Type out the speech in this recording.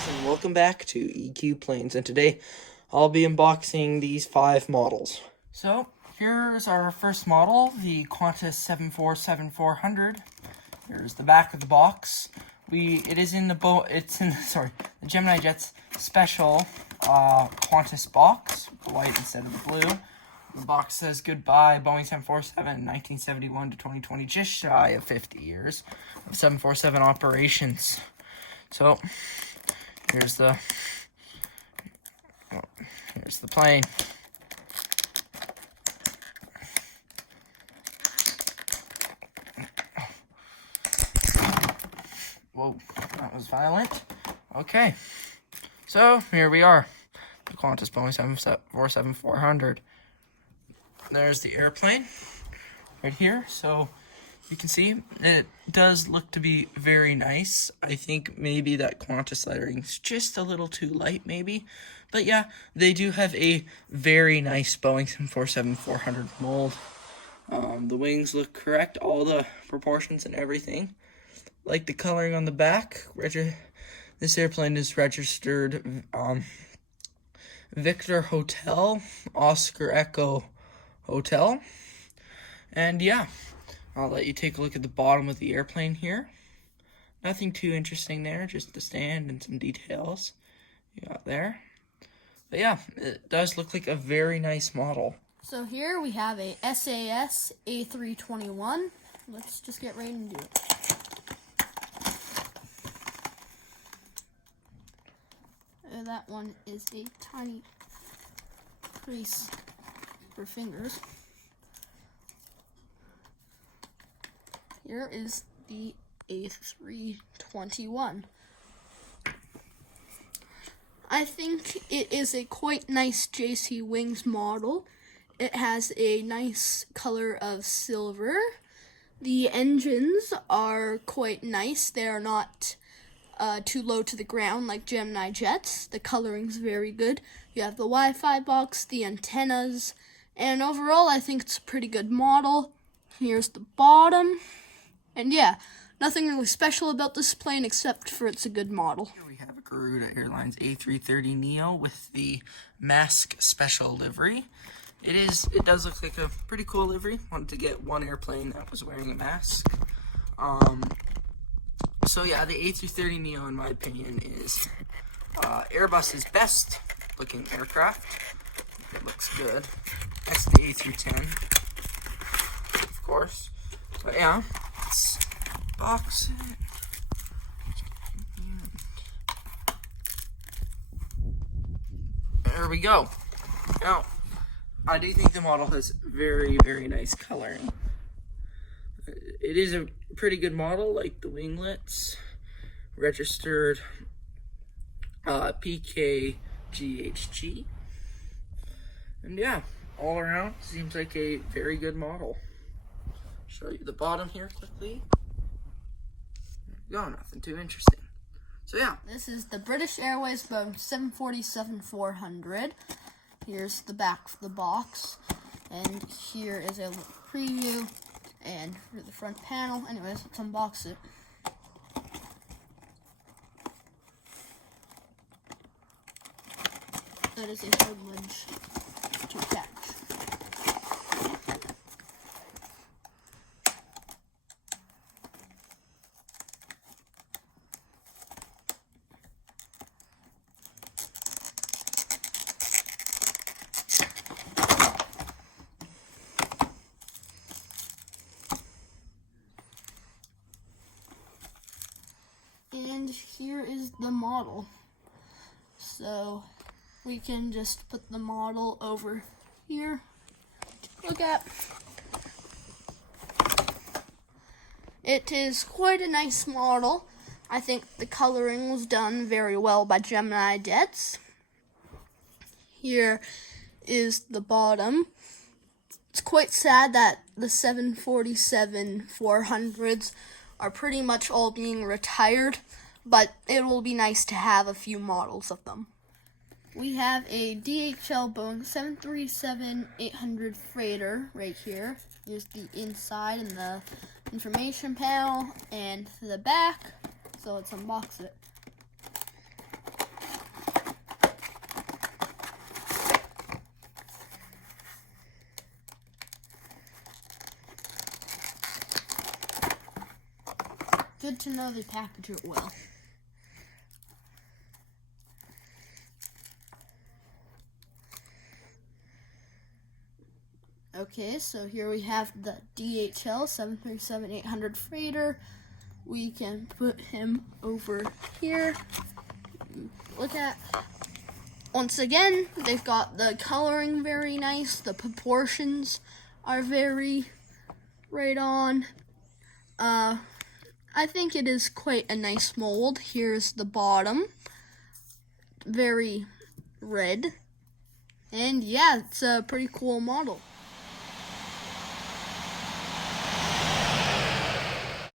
guys, and welcome back to EQ Planes, and today I'll be unboxing these 5 models. So, here's our first model, the Qantas 747-400. Here's the back of the box. It's in the Gemini Jet's special Qantas box, the white instead of the blue. The box says goodbye, Boeing 747, 1971 to 2020, just shy of 50 years of 747 operations. So, here's the plane. Whoa, that was violent. Okay, so here we are, the Qantas Boeing 747-400. There's the airplane right here. So you can see it does look to be very nice. I think maybe that Qantas lettering's just a little too light, maybe. But yeah, they do have a very nice Boeing 747-400 mold. The wings look correct, all the proportions and everything. Like the coloring on the back. This airplane is registered Victor Hotel, Oscar Echo Hotel. And yeah, I'll let you take a look at the bottom of the airplane here. Nothing too interesting there, just the stand and some details you got there. But yeah, it does look like a very nice model. So here we have a SAS A321. Let's just get right into it. That one is a tiny crease for fingers. Here is the A321. I think it is a quite nice JC Wings model. It has a nice color of silver. The engines are quite nice. They are not too low to the ground like Gemini jets. The coloring's very good. You have the Wi-Fi box, the antennas, and overall I think it's a pretty good model. Here's the bottom. And yeah, nothing really special about this plane except for it's a good model. Here we have a Garuda Airlines A330 Neo with the mask special livery. It does look like a pretty cool livery. Wanted to get one airplane that was wearing a mask. So yeah, the A330 Neo, in my opinion, is Airbus's best looking aircraft. It looks good. That's the A310, of course. But yeah, let's box it. There we go. Now, I do think the model has very, very nice coloring. It is a pretty good model, like the winglets, registered PKGHG. And yeah, all around, seems like a very good model. Show you the bottom here quickly. There you go, nothing too interesting. So yeah. This is the British Airways Boeing 747-400. Here's the back of the box. And here is a preview. And for the front panel, anyways, let's unbox it. That is a hard ledge to catch. And here is the model. So we can just put the model over here. Look at. It is quite a nice model. I think the coloring was done very well by Gemini jets. Here is the bottom. It's quite sad that the 747-400s are pretty much all being retired, but it will be nice to have a few models of them. We have a DHL Boeing 737-800 freighter right here. Here's the inside and the information panel and the back. So let's unbox it. Good to know they package it well. Okay, so here we have the DHL 737-800 freighter. We can put him over here. Look at, once again, they've got the coloring very nice. The proportions are very right on. I think it is quite a nice mold. Here's the bottom. Very red. And yeah, it's a pretty cool model.